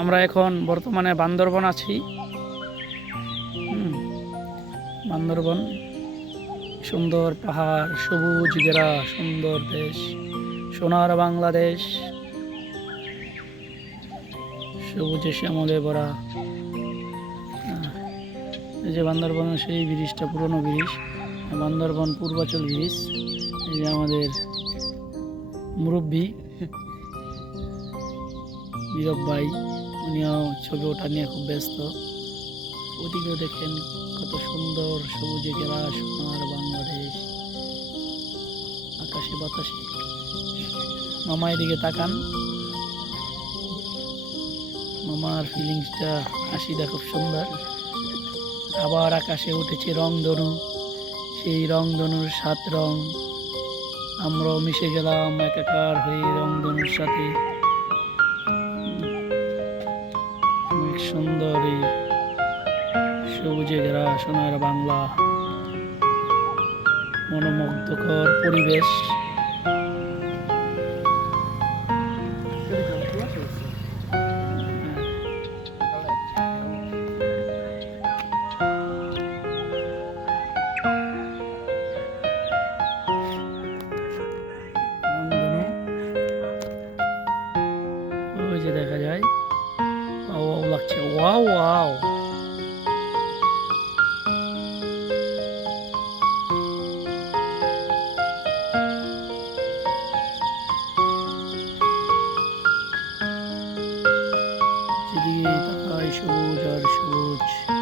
আমরা এখন বর্তমানে বান্দরবন আছি। বান্দরবন। সুন্দর পাহাড়, সবুজ ঘেরা, সুন্দর দেশ, সোনার বাংলাদেশ। সবুজে শ্যামলে ভরা। এই যে বান্দরবনের সেই ব্রিজটা, পুরনো ব্রিজ, বান্দরবন পূর্বাচল ব্রিজ, এই যে আমাদের মুরব্বী। নীরব ভাই, উনিও ছবি ওঠা নিয়ে খুব ব্যস্ত। ওদিকেও দেখেন কত সুন্দর সবুজে ঘেরা সোনার বাংলাদেশ। আকাশে বাতাসে মামা এদিকে তাকান। মামার ফিলিংসটা, হাসিটা খুব সুন্দর। আবার আকাশে উঠেছে রংধনু। সেই রংধনুর সাত রং। আমরাও মিশে গেলাম একাকার হয়ে রংধনুর সাথে। সুন্দর সবুজে ঘেরা সোনার বাংলা মনোমুগ্ধকর পরিবেশ। করছে। Wow wow. যেদিকে তাকায় সবুজ আর সবুজ।